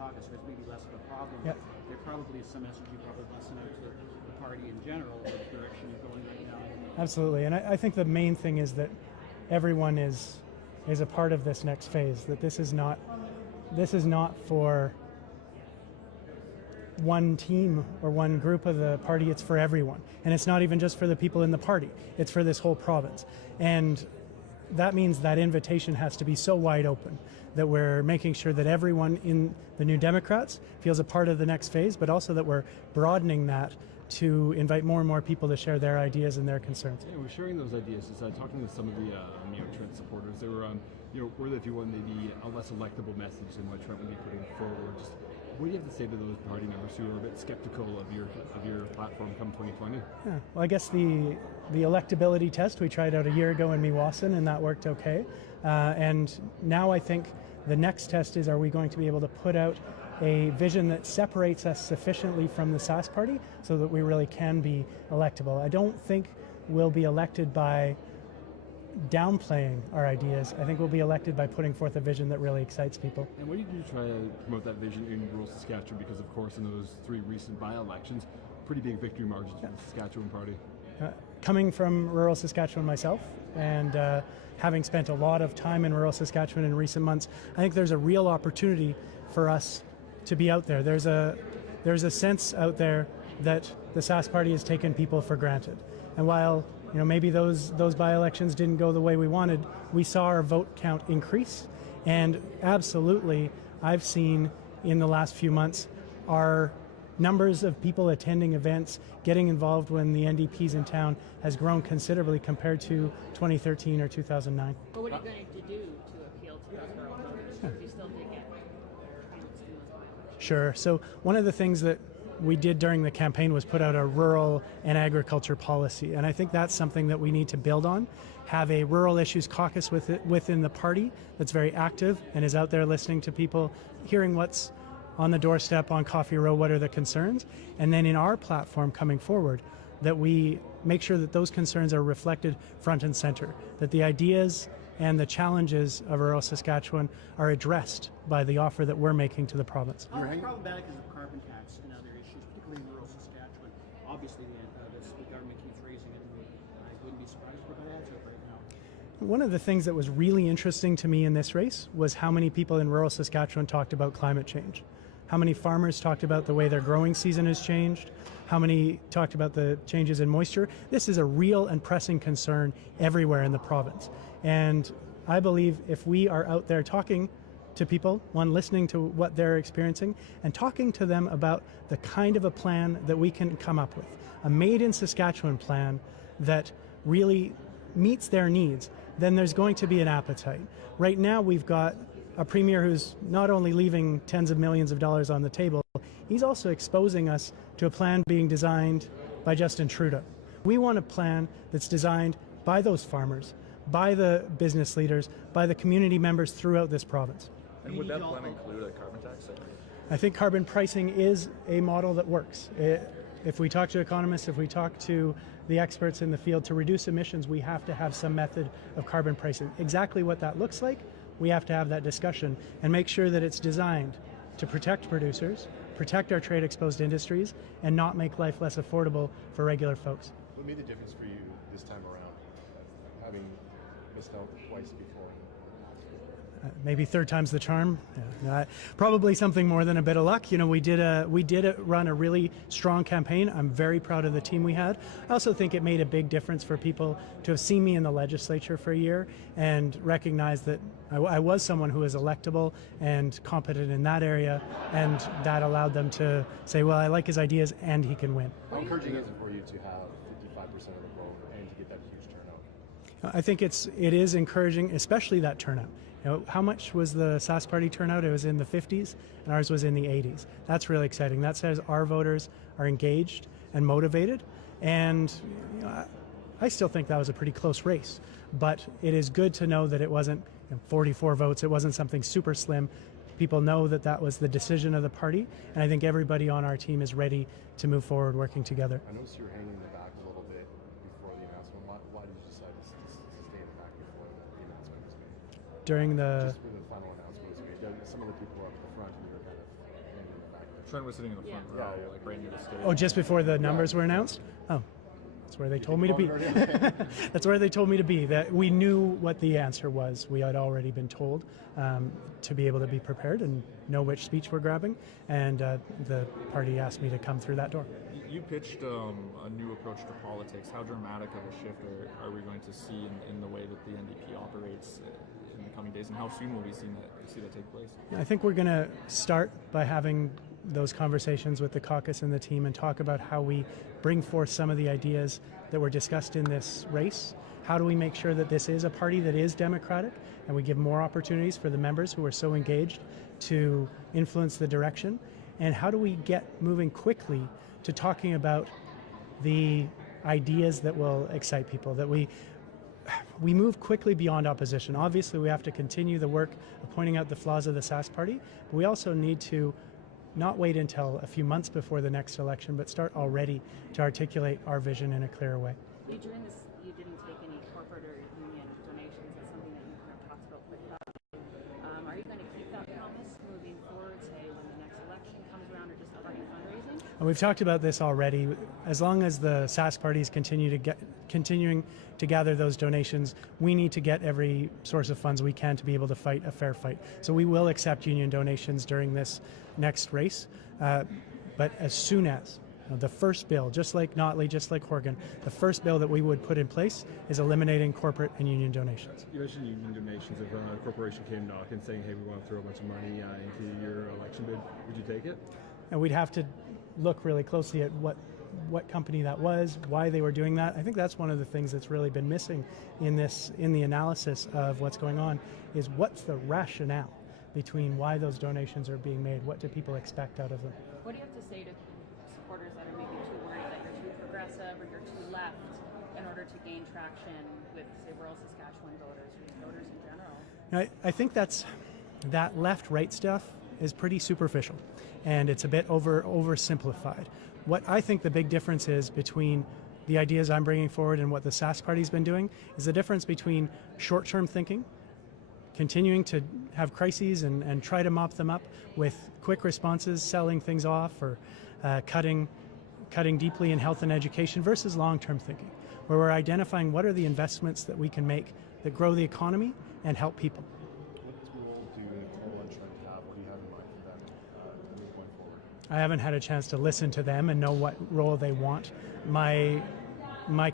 caucus, there's maybe less of a problem. Yep. There probably is some message you probably lesson out to the party in general, the direction you're going right now. Absolutely, and I think the main thing is that everyone is a part of this next phase, that this is not for one team or one group of the party, it's for everyone. And it's not even just for the people in the party, it's for this whole province. And that means that invitation has to be so wide open that we're making sure that everyone in the New Democrats feels a part of the next phase, but also that we're broadening that to invite more and more people to share their ideas and their concerns. Yeah, we're sharing those ideas. Just talking to some of the Trent supporters, they were whether if you want maybe a less electable message than what Trent would be putting forward. Just what do you have to say to those party members who are a bit skeptical of your platform come 2020? Yeah, well, I guess the electability test we tried out a year ago in Meewasin, and that worked okay. And now I think the next test is, are we going to be able to put out a vision that separates us sufficiently from the Sask party so that we really can be electable. I don't think we'll be elected by downplaying our ideas. I think we'll be elected by putting forth a vision that really excites people. And what do you do to try to promote that vision in rural Saskatchewan? Because of course in those 3 recent by-elections, pretty big victory margins for the Saskatchewan party. Coming from rural Saskatchewan myself, and having spent a lot of time in rural Saskatchewan in recent months, I think there's a real opportunity for us to be out there. There's a sense out there that the Sask party has taken people for granted. And while maybe those by-elections didn't go the way we wanted, we saw our vote count increase. And absolutely, I've seen in the last few months our numbers of people attending events, getting involved when the NDP's in town has grown considerably compared to 2013 or 2009. But what are you going to do to appeal to those rural voters if you still did get votes in those by-elections? Sure. So one of the things that we did during the campaign was put out a rural and agriculture policy. And I think that's something that we need to build on. Have a rural issues caucus within the party that's very active and is out there listening to people, hearing what's on the doorstep on Coffee Row, what are the concerns. And then in our platform coming forward, that we make sure that those concerns are reflected front and center, that the ideas and the challenges of rural Saskatchewan are addressed by the offer that we're making to the province. How problematic is the carbon tax and other issues, particularly in rural Saskatchewan? Obviously, the government keeps raising it, and I wouldn't be surprised if it adds up right now. One of the things that was really interesting to me in this race was how many people in rural Saskatchewan talked about climate change. How many farmers talked about the way their growing season has changed? How many talked about the changes in moisture? This is a real and pressing concern everywhere in the province. And I believe if we are out there talking to people, listening to what they're experiencing, and talking to them about the kind of a plan that we can come up with, a made in Saskatchewan plan that really meets their needs, then there's going to be an appetite. Right now we've got a premier who's not only leaving tens of millions of dollars on the table, he's also exposing us to a plan being designed by Justin Trudeau. We want a plan that's designed by those farmers, by the business leaders, by the community members throughout this province. And would that plan include a carbon tax? I think carbon pricing is a model that works. If we talk to economists, if we talk to the experts in the field, to reduce emissions, we have to have some method of carbon pricing. Exactly what that looks like, we have to have that discussion and make sure that it's designed to protect producers, protect our trade-exposed industries, and not make life less affordable for regular folks. What made the difference for you this time around, having missed out twice before? Maybe third time's the charm. Yeah, probably something more than a bit of luck. We did run a really strong campaign. I'm very proud of the team we had. I also think it made a big difference for people to have seen me in the legislature for a year and recognize that I was someone who was electable and competent in that area, and that allowed them to say, well, I like his ideas and he can win. How encouraging is it for you to have 55% of the vote and to get that huge turnout? I think it is encouraging, especially that turnout. How much was the Sask party turnout? It was in the 50s, and ours was in the 80s. That's really exciting. That says our voters are engaged and motivated, and I still think that was a pretty close race. But it is good to know that it wasn't 44 votes. It wasn't something super slim. People know that that was the decision of the party, and I think everybody on our team is ready to move forward working together. I noticed you were hanging in the back a little bit before the announcement. Why did you decide to stay in the back before the announcement was made? During the... Just when the final announcement was made, some of the people were up in the front and you were kind of Trent was sitting in the front Yeah. row, like right near the stage. Oh, just before the numbers were announced? Oh, that's where they told me to be. That's where they told me to be. That we knew what the answer was. We had already been told to be able to be prepared and know which speech we're grabbing, and the party asked me to come through that door. You pitched a new approach to politics. How dramatic of a shift are we going to see in the way that the NDP operates in the coming days, and how soon will we see that take place? I think we're going to start by having those conversations with the caucus and the team and talk about how we bring forth some of the ideas that were discussed in this race. How do we make sure that this is a party that is democratic and we give more opportunities for the members who are so engaged to influence the direction? And how do we get moving quickly to talking about the ideas that will excite people, that we move quickly beyond opposition. Obviously, we have to continue the work of pointing out the flaws of the Sask party, but we also need to not wait until a few months before the next election, but start already to articulate our vision in a clearer way. During this, you didn't take any corporate or union donations. That's something that you kind of talked about with that. Are you going to keep that promise moving forward, say, when the next election comes around, or just starting fundraising? And we've talked about this already. As long as the Sask parties continuing to gather those donations, we need to get every source of funds we can to be able to fight a fair fight. So we will accept union donations during this next race, but as soon as the first bill, just like Notley, just like Horgan, the first bill that we would put in place is eliminating corporate and union donations. You mentioned union donations. If a corporation came knocking saying, hey, we want to throw a bunch of money into your election bid, would you take it? And we'd have to look really closely at what company that was, why they were doing that. I think that's one of the things that's really been missing in the analysis of what's going on, is what's the rationale between why those donations are being made? What do people expect out of them? What do you have to say to supporters that are maybe too worried that you're too progressive or you're too left in order to gain traction with, say, rural Saskatchewan voters or voters in general? I think that left-right stuff is pretty superficial, and it's a bit oversimplified. What I think the big difference is between the ideas I'm bringing forward and what the Sask party's been doing is the difference between short-term thinking, continuing to have crises and try to mop them up with quick responses, selling things off, or cutting deeply in health and education, versus long-term thinking, where we're identifying what are the investments that we can make that grow the economy and help people. What role do Cole and Trent have? What do you have in mind for them going forward? I haven't had a chance to listen to them and know what role they want. My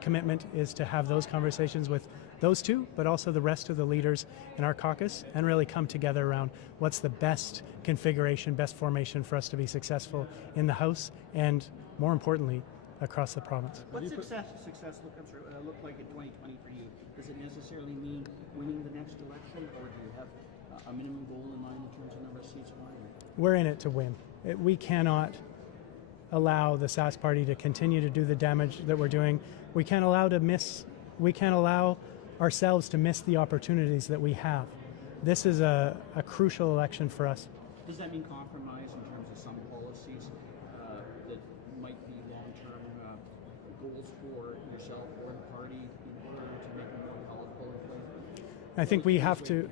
commitment is to have those conversations with those two, but also the rest of the leaders in our caucus, and really come together around what's the best configuration, best formation for us to be successful in the House and, more importantly, across the province. What success look like in 2020 for you? Does it necessarily mean winning the next election, or do you have a minimum goal in mind in terms of number of seats won? We're in it to win. We cannot allow the Sask party to continue to do the damage that we're doing. We can't allow ourselves to miss the opportunities that we have. This is a crucial election for us. Does that mean compromise in terms of some policies that might be long-term goals for yourself or the party in order to make it more palatable in place? I think we have to,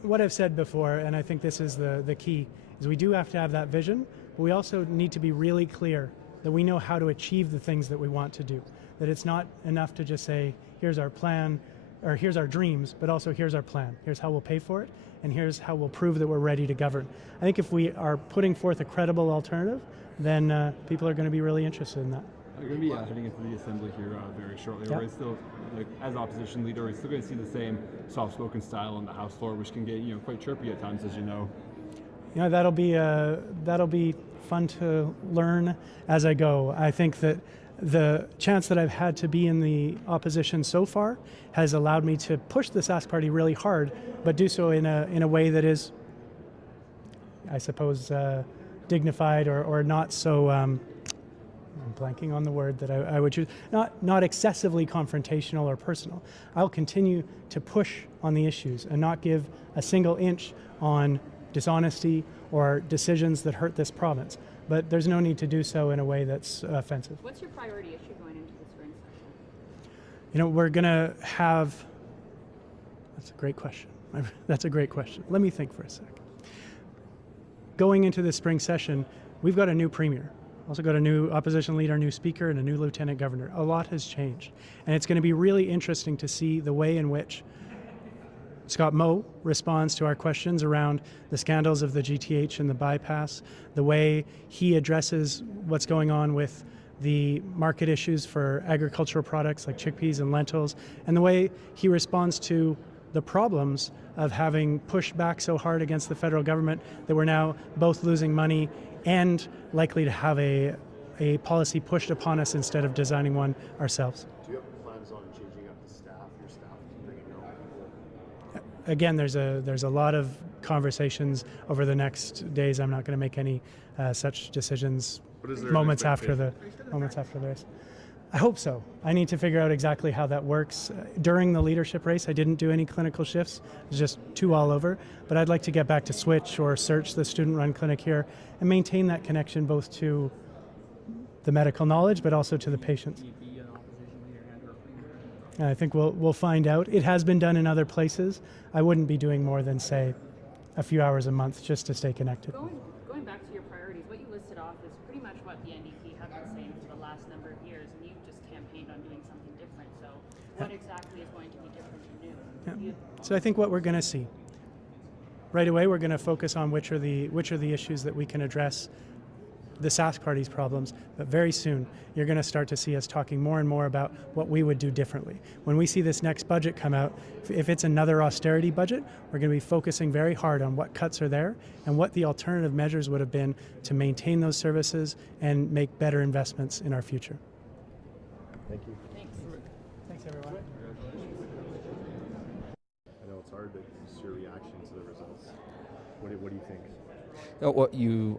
what I've said before, and I think this is the key, is we do have to have that vision, but we also need to be really clear that we know how to achieve the things that we want to do. That it's not enough to just say, here's our plan, or here's our dreams, but also here's our plan. Here's how we'll pay for it, and here's how we'll prove that we're ready to govern. I think if we are putting forth a credible alternative, then people are going to be really interested in that. You're going to be heading into the assembly here very shortly. Yep. We're still, as opposition leader, we're still going to see the same soft-spoken style on the House floor, which can get quite chirpy at times, as you know. That'll be fun to learn as I go. I think that the chance that I've had to be in the opposition so far has allowed me to push the Sask party really hard, but do so in a way that is, I suppose, dignified or not so. I'm blanking on the word that I would choose. Not excessively confrontational or personal. I'll continue to push on the issues and not give a single inch on dishonesty or decisions that hurt this province. But there's no need to do so in a way that's offensive. What's your priority issue going into the spring session? We're going to have, that's a great question. That's a great question. Let me think for a sec. Going into the spring session, We've got a new premier, also got a new opposition leader, a new speaker, and a new lieutenant governor. A lot has changed. And it's going to be really interesting to see the way in which Scott Moe responds to our questions around the scandals of the GTH and the bypass, the way he addresses what's going on with the market issues for agricultural products like chickpeas and lentils, and the way he responds to the problems of having pushed back so hard against the federal government that we're now both losing money and likely to have a policy pushed upon us instead of designing one ourselves. Do you have plans on changing up the staff, your staff, bringing your own people? Again, there's a lot of conversations over the next days. I'm not going to make any such decisions moments after the race. I hope so. I need to figure out exactly how that works. During the leadership race, I didn't do any clinical shifts. It was just two all over. But I'd like to get back to Switch or Search, the student-run clinic here, and maintain that connection both to the medical knowledge, but also to the patients. And I think we'll find out. It has been done in other places. I wouldn't be doing more than, say, a few hours a month just to stay connected. Going back to your priorities, what you listed off is pretty much what the NDP have been saying for the last number of years, and you've just campaigned on doing something different. So what exactly is going to be different and new? Yeah. So I think what we're going to see right away, we're going to focus on which are the issues that we can address the Sask Party's problems, but very soon you're going to start to see us talking more and more about what we would do differently. When we see this next budget come out, if it's another austerity budget, we're going to be focusing very hard on what cuts are there and what the alternative measures would have been to maintain those services and make better investments in our future. Thank you. Thanks. Thanks, everyone. I know it's hard, but just your reaction to the results. What do you think?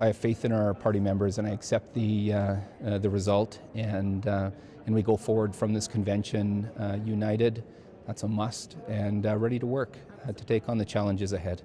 I have faith in our party members, and I accept the result, and we go forward from this convention united. That's a must, and ready to work to take on the challenges ahead.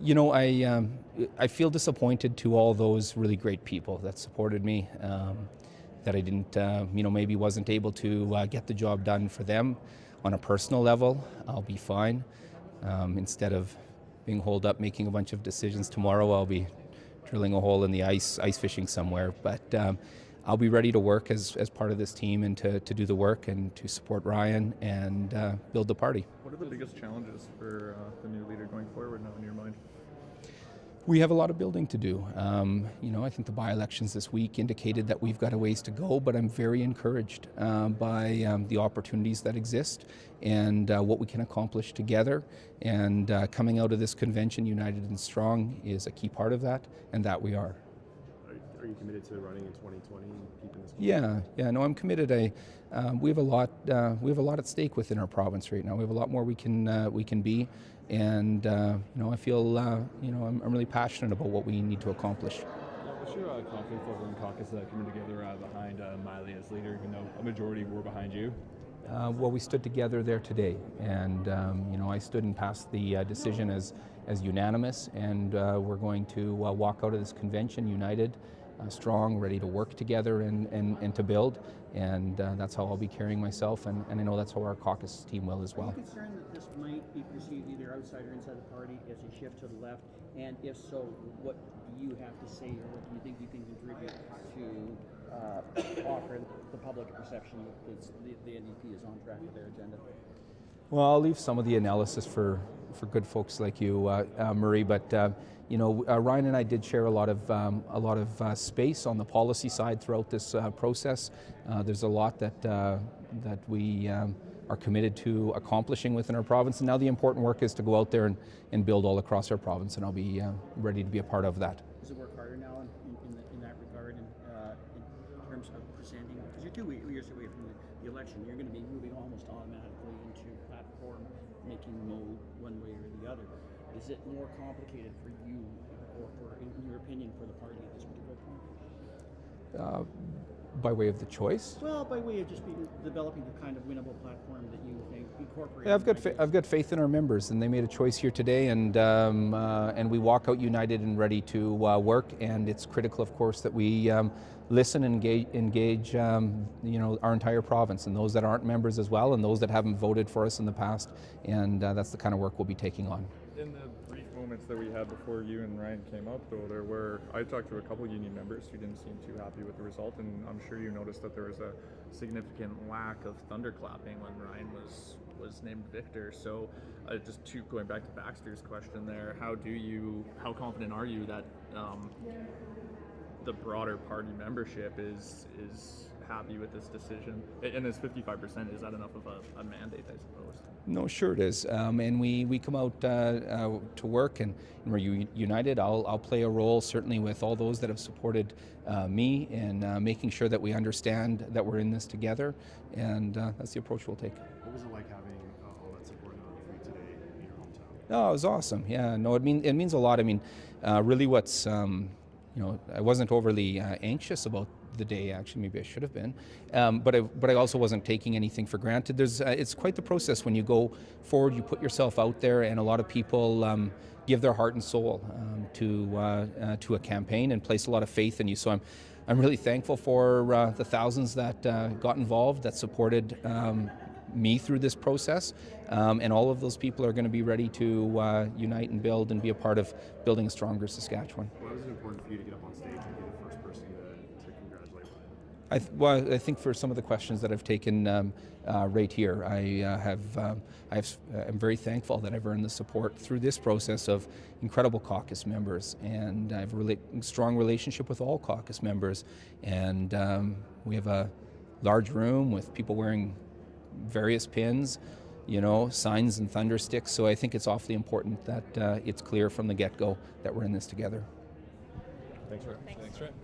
You know, I feel disappointed to all those really great people that supported me, that I didn't, maybe wasn't able to get the job done for them. On a personal level, I'll be fine. Instead of being holed up making a bunch of decisions tomorrow, I'll be drilling a hole in the ice fishing somewhere. But I'll be ready to work as part of this team and to do the work and to support Ryan and build the party. What are the biggest challenges for the new leader going forward now in your mind? We have a lot of building to do. I think the by-elections this week indicated that we've got a ways to go, but I'm very encouraged by the opportunities that exist and what we can accomplish together. And coming out of this convention united and strong is a key part of that, and that we are. Are you committed to running in 2020 and keeping this? Yeah. No, I'm committed. We have a lot. We have a lot at stake within our province right now. We have a lot more we can be, and I feel I'm really passionate about what we need to accomplish. What's your confidence level in caucus coming together behind Meili as leader, even though a majority were behind you? Well, we stood together there today, and I stood and passed the decision as unanimous, and we're going to walk out of this convention united, strong, ready to work together and to build, and that's how I'll be carrying myself, and I know that's how our caucus team will as well. Are you concerned that this might be perceived either outside or inside the party as a shift to the left? And if so, what do you have to say, or what do you think you can contribute to offer the public a perception that the NDP is on track with their agenda? Well, I'll leave some of the analysis for good folks like you, Murray. But Ryan and I did share a lot of space on the policy side throughout this process. There's a lot that we are committed to accomplishing within our province, and now the important work is to go out there and build all across our province. And I'll be ready to be a part of that. Does it work harder now in that regard, in terms of presenting? Because you're 2 years away from the election, you're going to be moving almost automatically into platform making mode one way or the other. Is it more complicated for you, or in your opinion, for the party at this particular point? By way of the choice? Well, by way of just developing the kind of winnable platform that you think incorporates. Yeah, I've got faith in our members, and they made a choice here today, and we walk out united and ready to work. And it's critical, of course, that we listen and engage our entire province, and those that aren't members as well, and those that haven't voted for us in the past. And that's the kind of work we'll be taking on. In the brief moment points that we had before you and Ryan came up, though, I talked to a couple union members who didn't seem too happy with the result, and I'm sure you noticed that there was a significant lack of thunderclapping when Ryan was named victor. So just going back to Baxter's question there, how confident are you that the broader party membership is happy with this decision? And is 55%, is that enough of a mandate, I suppose? No, sure it is. And we come out to work and we're united. I'll play a role certainly with all those that have supported me in making sure that we understand that we're in this together, and that's the approach we'll take. What was it like having all that support for you today in your hometown? No, it was awesome. Yeah, no, it means a lot. I mean, really what's, I wasn't overly anxious about the day. Actually, maybe I should have been, but I also wasn't taking anything for granted. It's quite the process when you go forward. You put yourself out there, and a lot of people give their heart and soul to a campaign and place a lot of faith in you. So I'm really thankful for the thousands that got involved, that supported me through this process, and all of those people are going to be ready to unite and build and be a part of building a stronger Saskatchewan. Why was it important for you to get up on stage and be the first person to congratulate I think for some of the questions that I've taken right here, I'm very thankful that I've earned the support through this process of incredible caucus members, and I have a strong relationship with all caucus members, and we have a large room with people wearing various pins, signs and thunder sticks. So I think it's awfully important that it's clear from the get-go that we're in this together. Thanks, Rick. Thanks, Trent.